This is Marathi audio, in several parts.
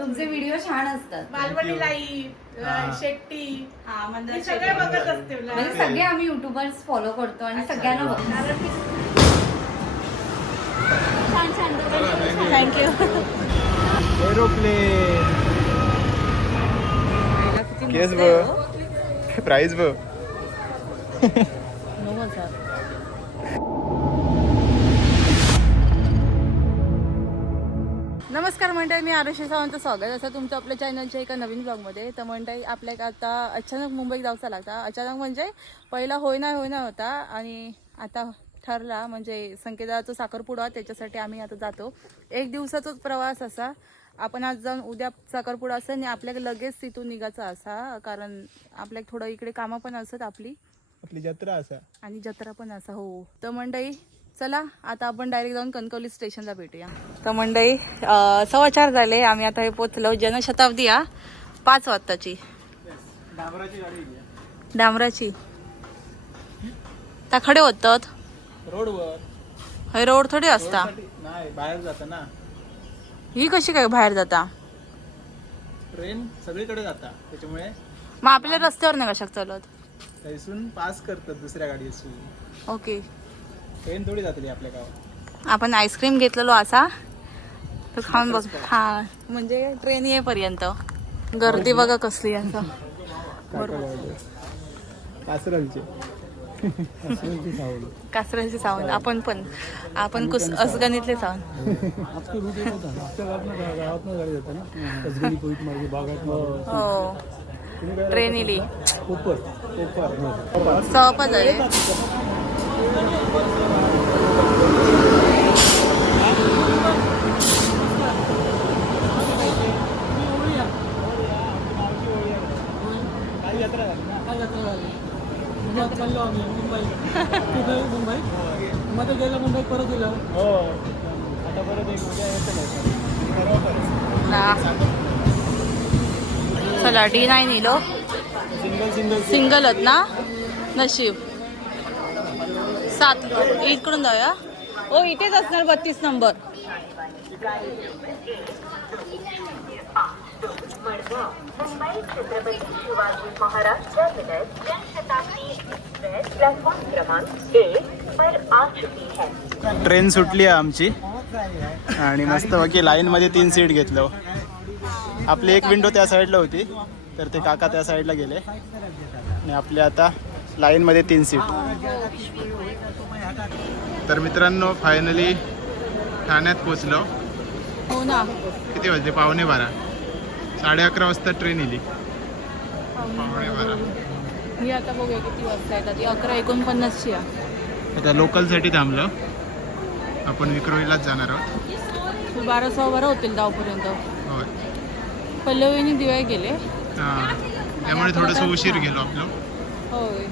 तुमचे व्हिडिओ छान असतात. मालवणी लाईव्ह हा. शेट्टी हा म्हणजे सगळे बघत असते. म्हणजे सगळे आम्ही युट्यूबर्स फॉलो करतो आणि सगळ्यांना बघतो. छान छान. थँक्यू एरोप्लेन केस बघ. प्राइस बघ. नमस्कार मंडळी. मी आरुषी सावंत स्वागत. असं तुमचं आपल्या चॅनलच्या एका नवीन ब्लॉगमध्ये तर मंडळी आपल्या एक आता अचानक मुंबईत जाऊचा लागता अचानक म्हणजे पहिला होईना होईना होता आणि आता ठरला. म्हणजे संकेताचा साखरपुडा त्याच्यासाठी आम्ही आता जातो. एक दिवसाचाच प्रवास असा. आपण आज जाऊन उद्या साखरपुडा असं आणि आपल्याला लगेच तिथून निघायचा असा. कारण आपल्याला थोडं इकडे कामं पण असत आपली. आपली जत्रा असा. आणि जत्रा पण असा हो. तर मंडई चला आता आपण डायरेक्ट जाऊन कणकवली स्टेशनला भेटूया. तर मंडई सव्वा चार झाले आम्ही आता हे पोचलो जनशताब्दी हा पाच वाजताची. डांबराची. गाडी त्या खडे होतात. रोडवर हे रोड थोडी असता. नाही बाहेर जाता ना ही कशी काय बाहेर जाता? ट्रेन सगळीकडे जाता त्याच्यामुळे मग आपल्या रस्त्यावर नाही कशाक चालत? पास करतात दुसऱ्या गाडीसून ओके. ट्रेन थोडी जातली आपल्या गावात. आपण आईस्क्रीम घेतलेलो असा. तो खाऊन बघ हा म्हणजे ट्रेन येईपर्यंत. गर्दी बघा कसली आता. कासऱ्यांचे सावंत आपण पण. आपण कुस अफगाणीतले सावंत हो. ट्रेन इली. सवपा झाले चाललो आम्ही मुंबई तिथं मुंबई मध्ये गेलं मुंबईत परत गेलं हो आता परत एक उद्या येतं चला डी नाईन इलो. सिंगल सिंगल सिंगलच ना? नशीब. सात. इकडून जाऊया. ओ इथेच असणार बत्तीस नंबर. मुंबई छत्रपती शिवाजी महाराज टर्मिनस जनशताब्दी एक्सप्रेस क्रमांक एक पर आ चुकी है ट्रेन सुटली आहे आमची. आणि मस्त बाकी लाईन मध्ये तीन सीट घेतलं. आपली एक विंडो त्या साईडला होती तर ते काका त्या साईडला गेले. आणि आपले आता लाईन मध्ये तीन सीट तर मित्रांनो फायनली ठाण्यात पोचलो हो ना. किती वाजले? पावणे बारा. साडे अकरा वाजता ट्रेन इली पावणे बारा. मी आता बघूया किती वाजता येतात. ती अकरा एकोणपन्नासची आहे. आता लोकलसाठी थांबलो. आपण विक्रोळीलाच जाणार आहोत. बारा सहा बारा होतील दहापर्यंत होय. पल्लवीने दिवाळी गेले. हां. त्यामुळे थोडंसं उशीर गेलो आपलं. होय.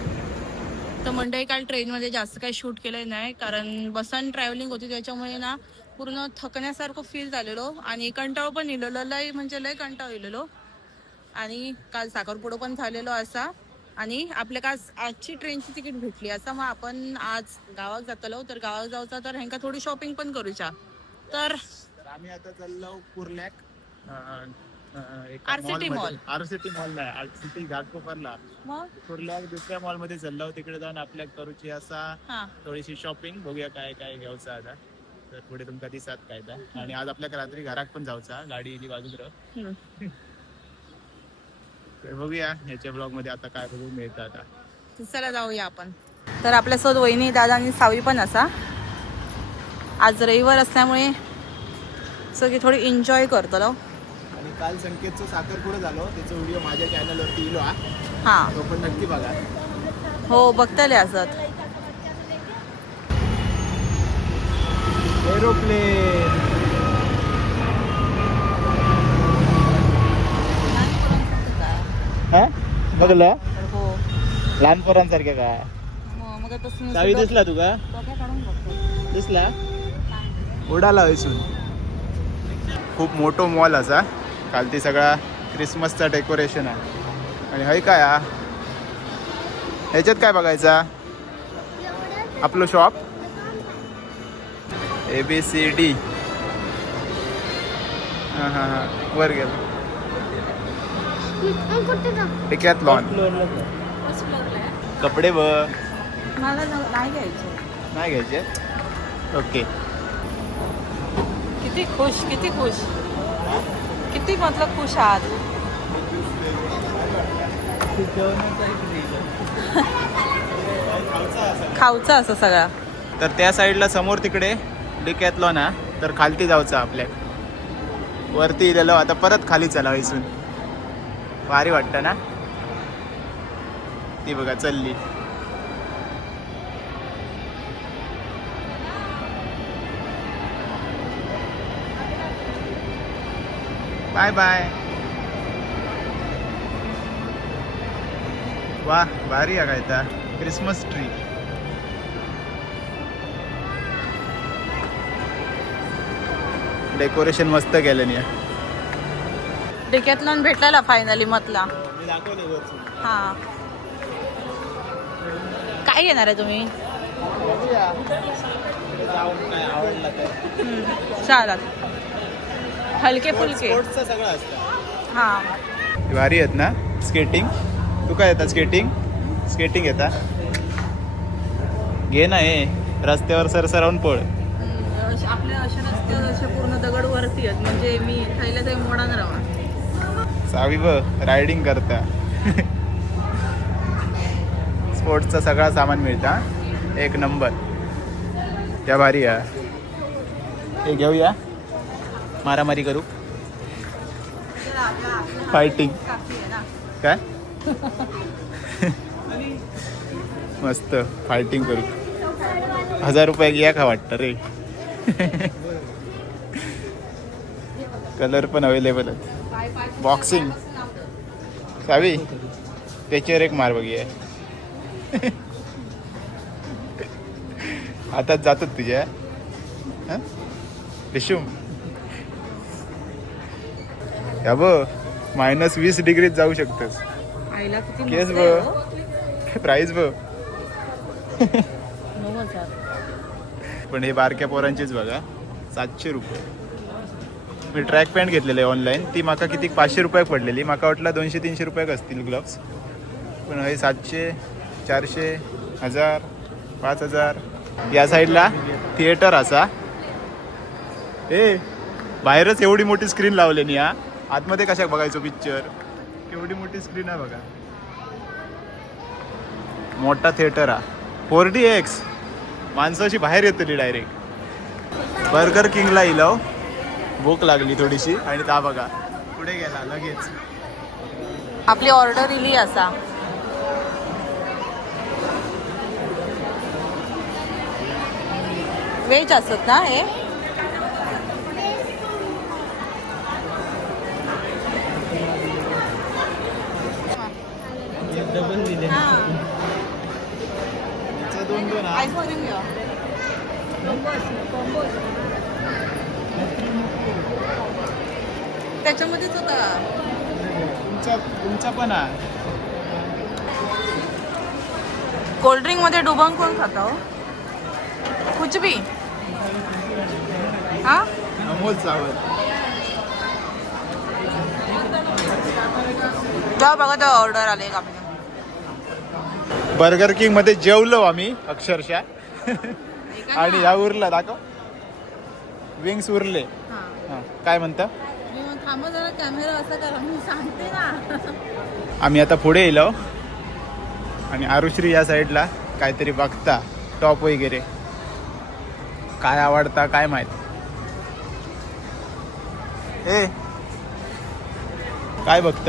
तर मंडळी काल ट्रेनमध्ये जास्त काही शूट केलं नाही कारण बसन ट्रॅव्हलिंग होती त्याच्यामुळे ना पूर्ण थकण्यासारखं फील झालेलो. आणि कंटाळ पण इलेलो लय म्हणजे लय कंटाळ इलेलो हो. आणि काल साखरपुडो पण झालेलो असा. आणि आपल्या आज आजची ट्रेनची तिकीट भेटली असं मग आपण आज गावात जातलो. तर गावात जाऊचा तर ह्यांका थोडी शॉपिंग पण करूच्या. तर तर आम्ही आता चाललो कुर्ल्याक RCT mall. R city mall नाही आर सिटी घाटकोपरला. मग? कुर्ल्याक दुसऱ्या मॉलमध्ये चाललो तिकडे जाऊन आपल्या करूची असा हा. थोडीशी शॉपिंग बघूया काय काय घ्यायचं आता. तर पुढे तुमका दिसात काय तर. आणि आज आपल्याला रात्री घरात पण जाऊचा गाडी इली बाजूला. तर बघूया ह्याच्या ब्लॉगमध्ये आता काय बघू मिळतं आता. चला जाऊया आपण. तर आपल्यासोबत वहिनी दादा आणि सावी पण असा. आज रविवार असल्यामुळे सगळी थोडी एन्जॉय करतो आणि काल संकेतचं साखरपुडं झालो? त्याचा व्हिडिओ माझ्या चॅनलवरती इलो हा. हा. तो पण नक्की बघा. हो बघतले असत एरोप्लेन बघलं? हो. लहान पोरांसारखे काय मग स्नूस- चावी दिसला तुका डोक्या काढून बघतो. दिसला? उडाला खूप मोठो मॉल असा. काल ती सगळा क्रिसमसचा डेकोरेशन आहे. आणि हय काय हा? ह्याच्यात काय बघायचा? आपलं shop A B C D हां हां हां. वर गेलो. टिक्यात लॉन कपडे मला न- नाही घ्यायचे. नाही घ्यायचे? ओके किती खुश किती खुश. किती मतलब खुश आहात? खाऊचा असं सगळा. तर त्या साईडला समोर तिकडे डिकॅथलॉन ना तर खालती जाऊचं आपल्या. वरती इलेलो आता परत खाली चला इथून भारी वाटतं ना? ती बघा चलली. बाय बाय वा भारी आहे काय त्या क्रिसमस ट्री डेकोरेशन मस्त केलं नाही डिकॅथलॉन भेटलेला फायनली मतला हा. काय घेणार आहे तुम्ही? चालात हलके फुलके. सगळं असतं. हा. भारी आहेत ना? स्केटिंग तू काय येतात स्केटिंग स्केटिंग येता? घे ना हे. रस्त्यावर सरसरावून पळ. आपल्या अशा रस्त्यावर असे पूर्ण दगड वरती आहेत. म्हणजे मी खायला ते मोडान राहा सावी ब रायडिंग करता स्पोर्ट्सचा सगळा सामान मिळता. एक नंबर त्या भारी आहे हे घेऊया. मारामारी करू. फायटिंग काय? मस्त. फायटिंग करू. हजार रुपये घ्या का वाटतं रे? कलर पण अवेलेबल आहेत. बॉक्सिंग सावी त्याच्यावर एक मार बघी आहे आता जातात तुझ्या. रिशुम. या ब मायनस वीस डिग्रीत जाऊ शकतस. आईला किती केस मस्त आहे हो. प्राईज ब नऊ हजार. पण हे बारक्या पोरांचीच बघा. सातशे रुपये. मी ट्रॅक पॅन्ट घेतलेली ऑनलाईन ती माका किती? पाचशे रुपयाक पडलेली. माका वाटलं दोनशे तीनशे रुपयाक असतील ग्लव्स पण हे सातशे चारशे हजार पाच हजार. या साईडला थिएटर असा. ए बाहेरच एवढी मोठी स्क्रीन लावलेली हा. आतमध्ये कशाक बघायचो पिक्चर केवढी मोठी स्क्रीन आहे बघा. मोठा थिएटर हा फोर डी एक्स माणसं अशी बाहेर येतली डायरेक्ट बर्गर किंगला इलव भूक लागली थोडीशी. आणि ता बघा. पुढे गेला लगेच. आपली ऑर्डर इली असा. व्हेज असत ना हे? डबल दिले. दोन दोन. आईस्क्रीम घ्या त्याच्यामध्येच होता. तुमचा तुमचा पण हा. कोल्ड्रिंकमध्ये डुबंग कोण खाता हो? कुछ भी हा? अमोल सावंत. तेव्हा बघा तेव्हा ऑर्डर आले का बर्गर किंगमध्ये जेवलो आम्ही अक्षरशः. आणि या उरला दाखव. विंग्स उरले. काय म्हणता? आम्ही आता पुढे येलो. आणि आरुश्री या साईडला काहीतरी बघता टॉप वगैरे. काय आवडता काय माहीत. ए काय बघत?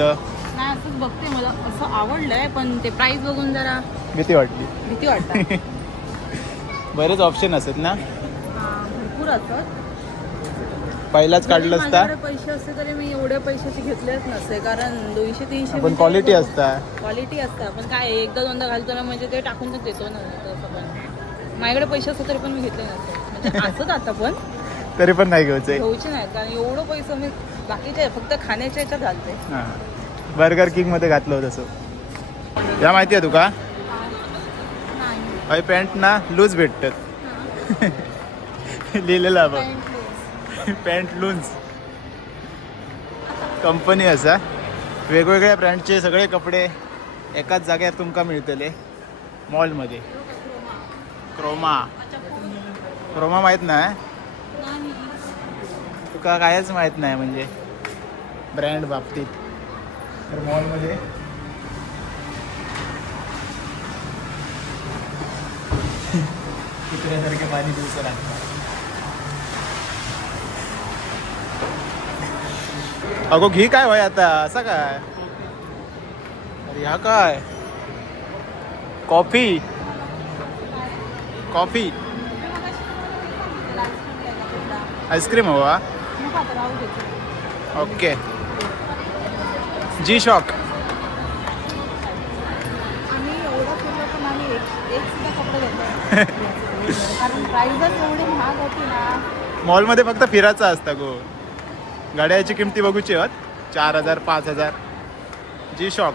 नाही असंच बघते मला. असं आवडलंय पण ते प्राइस बघून जरा भीती वाटली. भीती वाटतात. बरेच ऑप्शन असत ना? भरपूर असतात. पहिलाच काढलं जरी असता? माझ्याकडे पैसे असते तरी मी एवढ्या पैशाचे घेतलेच नसते कारण दोनशे तीनशे पण क्वालिटी असता. क्वालिटी असतं. पण काय एकदा दोनदा घालतो ना म्हणजे ते टाकून तर देतो ना तसं पण. माझ्याकडे पैसे असते तरी पण मी घेतले नसते. म्हणजे असंच आता पण. तरी पण नाही घ्यायचंय घ्यायचे नाहीत कारण एवढं पैसे मी बाकीचे फक्त खाण्याच्या ह्याच्यात घालते. हा. बर्गर किंगमध्ये घातलं होतं तसं या माहिती आहे तुका? नाही हय पॅन्ट ना लूज भेटतात. लिहिलेलं आपण पॅन्ट लूज कंपनी असा वेगवेगळ्या ब्रँडचे सगळे कपडे एकाच जाग्यार तुमका मिळतले मॉलमध्ये क्रोमा क्रोमा माहीत नाही तुका कायच माहीत नाही म्हणजे ब्रँड बाबतीत. फिर मॉल में ले कितने सर के पानी दूसरा रखता अगो घी काय हो आता असा काय अरे हा? काय कॉफ़ी? कॉफ़ी आईस्क्रीम हवा ओके। G Shock. आम्ही एवढं फिरलो पण आम्ही एक एक सुद्धा कपडे घेतले कारण प्राइसच एवढी महाग होती ना. मॉलमध्ये फक्त फिरायचं असतं गो. गाड्याची किमती बघूची आहेत. चार हजार पाच हजार. G Shock.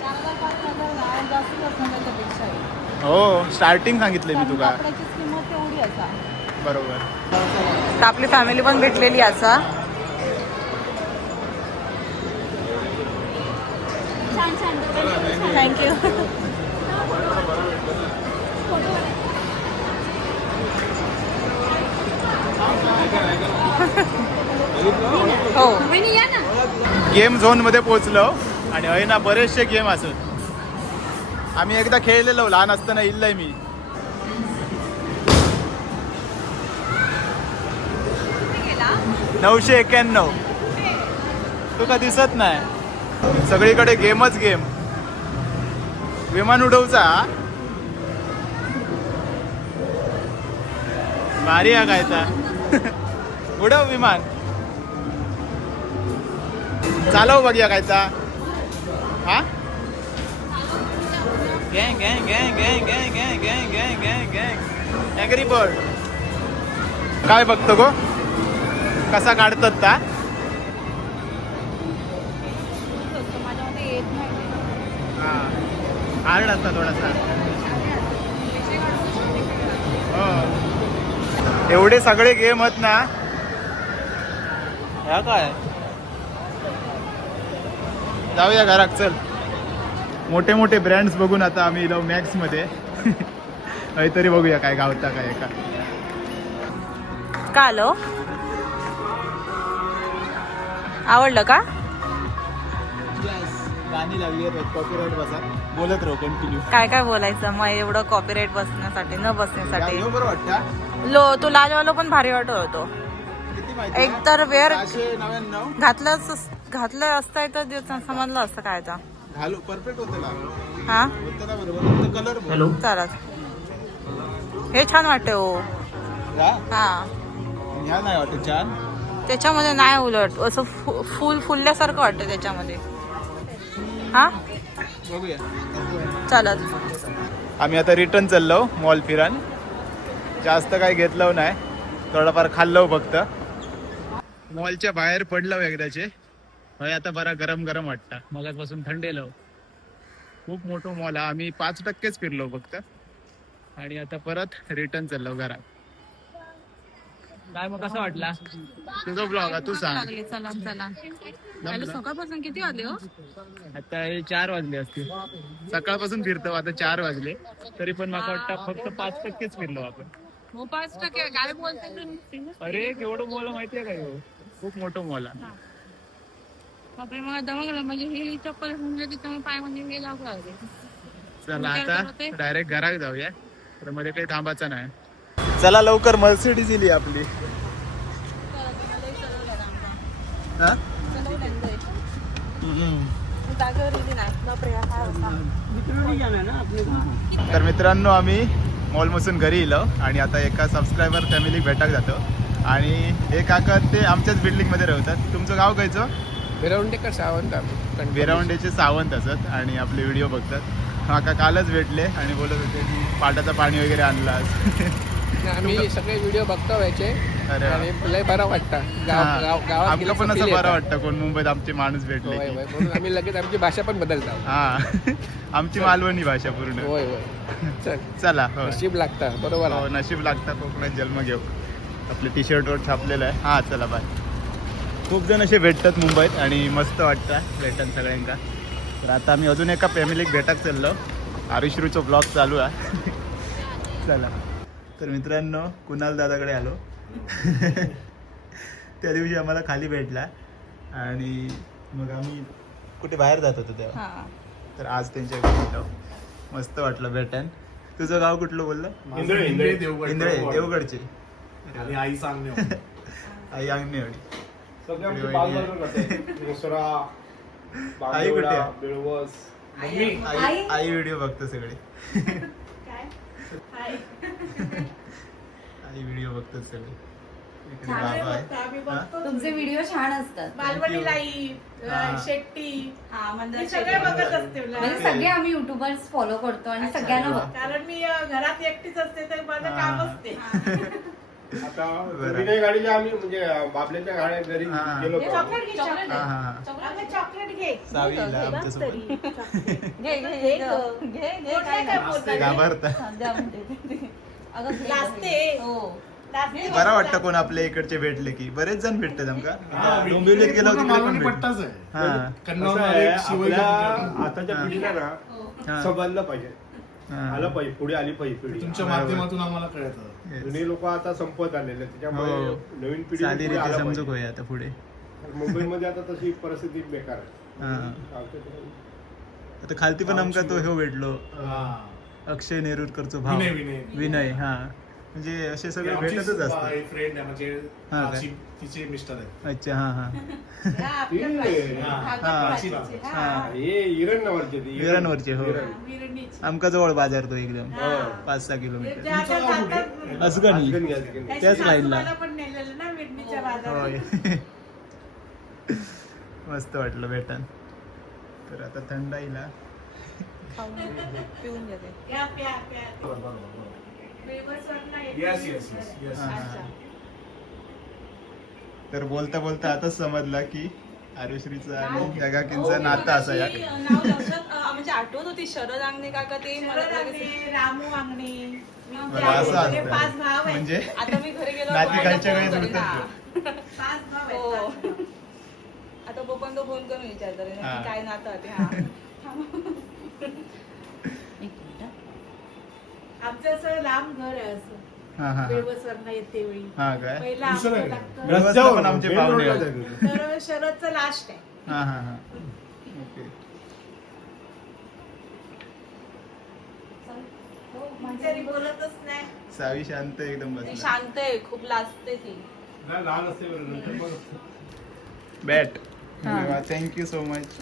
चार हजार पाच हजार ना जास्तच असणार त्याच्यापेक्षाही. हो स्टार्टिंग सांगितले मी तुका कपड्याची किंमत तेवढी असा बरोबर. तर आपली फॅमिली पण भेटलेली असा छान छान थँक्यू हो गेम झोनमध्ये पोहोचलो आणि हय ना बरेचसे गेम असत आम्ही एकदा खेळलेलो लहान असताना इल्लय मी. नऊशे एक्याण्णव. तुका दिसत नाही. सगळीकडे गेमच गेम. विमान उडवचा. भारी हा काय तर. उडव विमान. चालव बघूया कायचा हा? गँग गँग गँग गँग गँग गँग गँग गँग गँग गँग ॲग्री बर्ड काय बघतो गो? कसा काढतात ता? हार्ड असता थोडासा. हो. एवढे सगळे गेम आहेत ना. ह्या काय? जाऊया घरात चल. मोठे मोठे ब्रँड्स बघून आता आम्ही इलो मॅक्समध्ये काहीतरी बघूया काय गावता काय एका. का आलो? आवडलं का? गाणी लागली कॉपीराईट बसा. बोलत राहू कंटिन्यू काय काय बोलायचं? मग एवढं कॉपीराईट बसण्यासाठी न बसण्यासाठी. बरं वाटतं लो तो लालवालो पण भारी वाटत. होतो किती माहिती एक तर वेअर सहाशे नव्याण्णव. घातलंच घातलं असतं तर दिवस समजलं असतं काय आता. घालू परफेक्ट होतं ना? हा? होतं ना बरोबर. कलर हॅलो चालत हे छान वाटते हो. हा? ह्या नाही वाटत छान. त्याच्यामध्ये नाही उलट असं फु- फुल फुलल्यासारखं वाटतं त्याच्यामध्ये. हा? चालत आम्ही आता रिटर्न चाललो मॉल फिरान जास्त काही घेतलं नाही. थोडंफार खाल्लो फक्त. मॉलच्या बाहेर पडलो एकदाचे. आता बरा गरम गरम वाटतं मगाचपासून थंडेलो खूप मोठं मॉल आहे. आम्ही पाच टक्केच फिरलो फक्त. आणि आता परत रिटर्न चाललो घरात. काय मग कसं वाटला? तुझा ब्लॉग तू सांग. लागले चला चला. हॅलो सकाळपासून किती वाजले हो? आता हे चार वाजले असतील. सकाळपासून फिरतो आता चार वाजले. तरी पण मला वाटतं फक्त पाच टक्केच फिरलो आपण. हो पाच टक्के काय बोलते अरे केवढं मॉल माहितीये काय हो? खूप मोठं मॉल आहे. बापरे मला दमकलं म्हणजे ही चप्पल म्हणजे तिथं पाय म्हणजे लागलं. चला आता. डायरेक्ट घरात जाऊया. तर मध्ये काही थांबायचं नाही. चला लवकर मर्सिडीज इली आपली. हा? तर मित्रांनो आम्ही मॉलमधून घरी येलो आणि आता एका सबस्क्रायबर फॅमिली भेटाक जातो. आणि हे काका ते आमच्याच बिल्डिंगमध्ये राहतात तुमचं गाव खायचं मिरवंडेकर सावंत आम्ही. बेरावंडेचे सावंत असत आणि आपले व्हिडिओ बघतात. काका कालच भेटले आणि बोलत होते की पाटाचं पाणी वगैरे आणलास. आम्ही सगळे व्हिडिओ बघतो व्हायचे. अरे वा. आणि लय बरं वाटतं. गाव हा. गावात गेल्याचं पण असं बरं. वाटतं कोण मुंबईत आमचे माणूस भेटले होय की. होय म्हणून आम्ही लगेच आमची भाषा पण बदलतो. हा. आमची मालवणी भाषा पूर्ण. होय होय. चल. चला हो. नशीब लागतं. बरोबर हो आहे. नशीब लागता कोकणात जन्म घेऊ. आपले टी शर्टवर छापलेलं आहे. हा चला बाय खूप जण असे भेटतात मुंबईत आणि मस्त वाटतं भेटतात सगळ्यांका तर आता आम्ही अजून एका फॅमिलीक भेटाक चाललो. आरुश्रूचो ब्लॉग चालू आहे. चला. तर मित्रांनो कुणाल दादाकडे आलो. त्या दिवशी आम्हाला खाली भेटला आणि मग आम्ही कुठे बाहेर जात होतो तेव्हा. हा. तर आज त्यांच्याकडे गेलो. मस्त वाटलं भेटान तुझं गाव कुठलं बोललं? इंद्रे इंद्रे. देवगड इंद्रे देवगडचे. आणि आई सांगणे आई अंगणेवाडी आई कुठे आई आई व्हिडिओ बघतो सगळे. आई व्हिडिओ बघतात सगळे इकडे चांगले बाबा बघतो, आहे? बघतो तुमचे व्हिडिओ छान असतात. लाई हा. शेट्टी हा मी मंदार सगळे बघत असते म्हणजे. सगळे आम्ही युट्यूबर्स फॉलो करतो आणि सगळ्यांना. बघतो कारण मी अ, घरात एकटीच असते तर माझं हा. काम असते आता बरं. विनय गाडीला आम्ही म्हणजे बाबल्याच्या गाड्या घरी हा. गेलो हे होतो. चॉकलेट घे चॉकलेट हा चॉकलेट हा हा अगं, चॉकलेट घे सावीला बघ आमच्यासोबत तरी, चॉकलेट. घे घे घे. घे घे कोण काय काय? घाबरता हा, लाजते. हो बरं वाटतं. कोण आपल्या इकडचे भेटले की बरेच जण भेटतात आमका हा, डोंबिवलीत गेलो पूर्ण तिकडे पण मालवणी भेटतात. पट्टाच आहे हा कसं आहे, आपल्या आताच्या हा. पिढीला ना हा. समजलं पाहिजे हा. आलं पाहिजे पुढे आली पाहिजे पिढी तुमच्या बरोबर. माध्यमातून आम्हाला कळतं Yes. जुने लोक आता संपत आलेले आहेत. त्याच्यामुळे हो. नवीन पिढी साधी पुढे रीती आलं समजूक पाहिजे. होय आता पुढे मुंबईमध्ये आता तशी परिस्थिती बेकार आहे हा. आता खालती पण आमका तो ह्यो भेटलो हा. अक्षय नेरुरकरचो भाव विनय, विनय. विनय हा म्हणजे असे सगळे भेटतच असतात एक फ्रेंड आहे म्हणजे हा काय? आची- तिचे मिस्टर आहेत अच्छा हा हा हा, आपल्या ती- पाहिजे. हा. आपल्या हा. पाहिजे. हा. हा. हे इरण नावाचे ते, इरण. विरणवरचे, हो. इरण. विरणीची. आमका जवळ बाजार तो एकदम हा. पाच सहा ते किलोमीटर जे आता जातात, असगणी आजगणी, आजगणी. त्याची त्याच लाईनला. सासूबाईला पण नेलेलं ना विरणीच्या होय बाजारात मस्त वाटलं भेटन तर आता थंडाईला खाऊन. पिऊन घेते प्या, प्या, प्या. वेगळंच नाही. येस येस येस येस हा. अच्छा. तर बोलता बोलता आताच समजला की आरुश्रीचं आणि जगाकींचं नातं असं या ती नाव लक्षात अं, म्हणजे आठवत होती शरद अंगणे काका ते मला लगेच- रामू अंगणे बरं, असं. पाच भाव आहेत म्हणजे आता मी घरी गेलो नातेवाईकाच्या वेळेस हा. पाच भाव हो. आहेत. आता पप्पांना फोन करून विचारतो रे, हा. काय नातं आहे ते हा. आमचं असं लांब घर आहे असं. हा हा हा. बेळवसवरनं येते वेळी. हा काय? पहिला दुसरं आमचं आहे. लागतं. व्यवस्था पण आमचे मेन पाहुणे रोडला आहेत. जायचं. तर शरदचं लास्ट आहे. हा हा हा. ओके. म्हणजे बोलतच नाही. सावी शांत एकदम ती शांत आहे खूप लाजते ती. नाही, लहान असते बरं, नंतर मग बॅट. हा. थँक्यू सो मच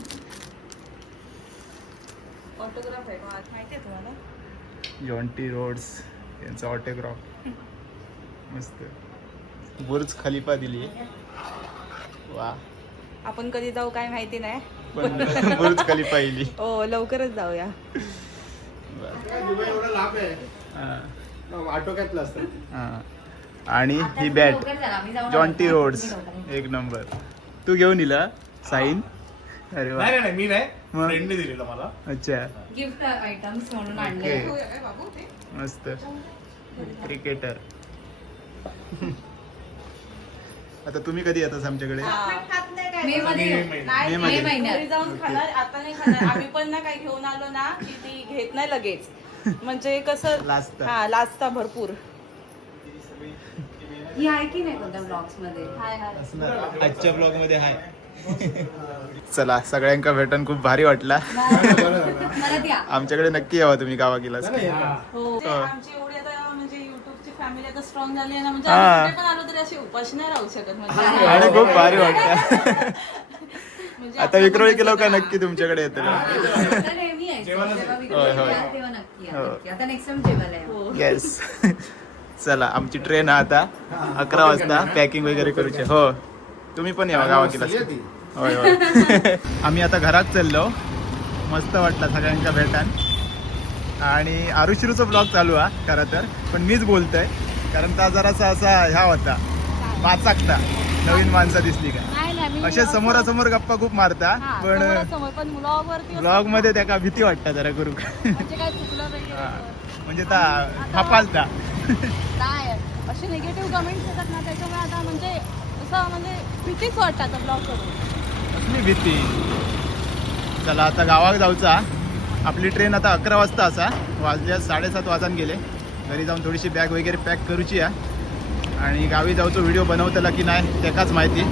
ऑटोग्राफ आहे. का? माहिती आहे तुम्हाला? जॉन्टी रोड्स यांचा ऑटोग्राफ मस्त. बुर्ज खलिफा दिली. वा. आपण कधी जाऊ काय माहिती नाही. बुर्ज खलिफा इली हो लवकरच जाऊया. हा, हा. आणि ही बॅट जॉन्टी. रोड्स. एक नंबर. तू घेऊन इला साईन. अरे वा नाही नाही, मी नाही मग? फ्रेंडने दिलेलं मला अच्छा गिफ्ट आयटम्स म्हणून. आणले? मस्त क्रिकेटर आता तुम्ही कधी येतात आमच्याकडे हा. मे मध्ये मे. महिन्यात. नाही मे नाही, मध्ये. महिन्यात. घरी जाऊन खाणार आता नाही खाणार आम्ही पण ना काय घेऊन आलो ना की ती घेत नाही लगेच म्हणजे कसं लाजतात. हा लाजता भरपूर ही आहे की नाही कोणत्या ब्लॉग्समध्ये हाय हाय असणार. आजच्या ब्लॉगमध्ये आहे चला सगळ्यांका भेटून खूप भारी वाटला. आमच्याकडे नक्की यावं तुम्ही गावा गेलास नाही, नाही, हा. हो. म्हणजे युट्यूबची फॅमिली आता स्ट्रॉंग झाली आहे ना म्हणजे म्हणजे आणि खूप भारी वाटतं आता विक्रोळी केलं का नक्की तुमच्याकडे येतं आता नेहमी यायचं. जेवणच जेव्हा आहे. विकेंड होय, होय. येईल, तेव्हा नक्की या, हो. हो. येस चला आमची ट्रेन आता. अकरा वाजता. पॅकिंग वगैरे करूचे. हो. तुम्ही पण यावं गावा सगळी गेला ती. होय होय. आम्ही आता घरात चाललो. मस्त वाटलं सगळ्यांच्या भेटान. आणि आरुश्रूचा ब्लॉग चालू हा खरं तर. पण मीच बोलतोय कारण त्या जरासा असा ह्या होता. वाचाकता. नवीन माणसं दिसली का? नाही नाही मी असे समोरासमोर गप्पा खूप मारता पण ब्लॉगमध्ये त्या का भीती वाटतं जरा करू म्हणजे. म्हणजे ता हपालता. नाही असे निगेटिव्ह कमेंट्स येतात ना त्याच्यामुळे आता म्हणजे असं म्हणजे भीतीच वाटतं आता ब्लॉग करून कसली भीती? चला आता गावात जाऊचा. आपली ट्रेन आता अकरा वाजता असा. वाजल्या साडेसात वाजान गेले. घरी जाऊन थोडीशी बॅग वगैरे पॅक करूची या आणि गावी जाऊचो व्हिडिओ बनवतला की नाही त्याकाच माहिती.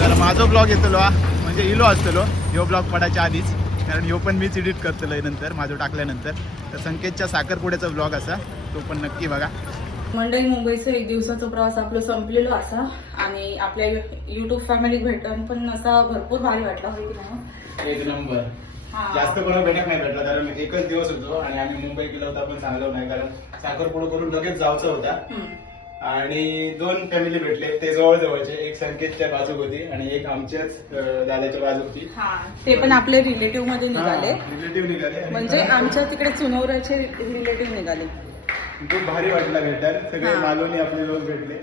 तर माझो ब्लॉग येतलो हा. म्हणजे इलो असतलो. ह्यो ब्लॉग पडायच्या आधीच. कारण ह्यो पण मीच एडिट करतलो नंतर माझं टाकल्यानंतर. तर संकेतच्या साखरपुड्याचा ब्लॉग असा. तो पण नक्की बघा. मंडळी मुंबईचा एक दिवसाचा प्रवास आपला संपलेलो असा. आणि आपल्या युट्यूब फॅमिली भेटून पण असा भरपूर भारी वाटला नाही? एक नंबर. हा. जास्त कोणा भेटत नाही भेटला कारण एकच दिवस होतो आणि आम्ही मुंबई गेलो होता पण चांगलं नाही कारण साखरपुडा करून लगेच जायचं होता. आणि दोन फॅमिली भेटले ते जवळ जवळचे एक संकेतच्या बाजूक होती आणि एक आमच्याच दादाच्या बाजूक होती हा ते पण आपले रिलेटिव्हमध्ये निघाले. रिलेटिव्ह निघाले म्हणजे आमच्या तिकडे चुनवऱ्याचे रिलेटिव्ह निघाले. खूप भारी वाटला भेटायला सगळे हा. मालवणी आपले लोक भेटले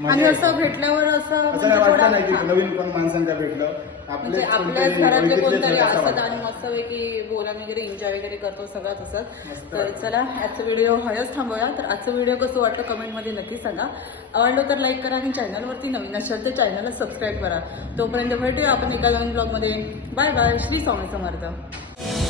आणि मजा असं. भेटल्यावर असं असं म्हणजे काय थोडा वाटलं नाही की. नवीन कोण माणसांचा भेटलं म्हणजे आपलेच आपल्याच कोणतरी घरातले ओळखीतलेच कोणतरी असं असतात वाटलं. आणि मस्त की बोला वगैरे एन्जॉय वगैरे करतो सगळं तसंच मस्त. तर चला आजचा व्हिडिओ हयच थांबूया तर आजचं व्हिडिओ कसं वाटलं कमेंटमध्ये नक्की सांगा आवडलं तर लाईक करा आणि चॅनलवरती नवीन असेल तर चॅनलला सबस्क्राईब करा तोपर्यंत भेटूया आपण एका नवीन ब्लॉगमध्ये बाय बाय श्री स्वामी समर्थ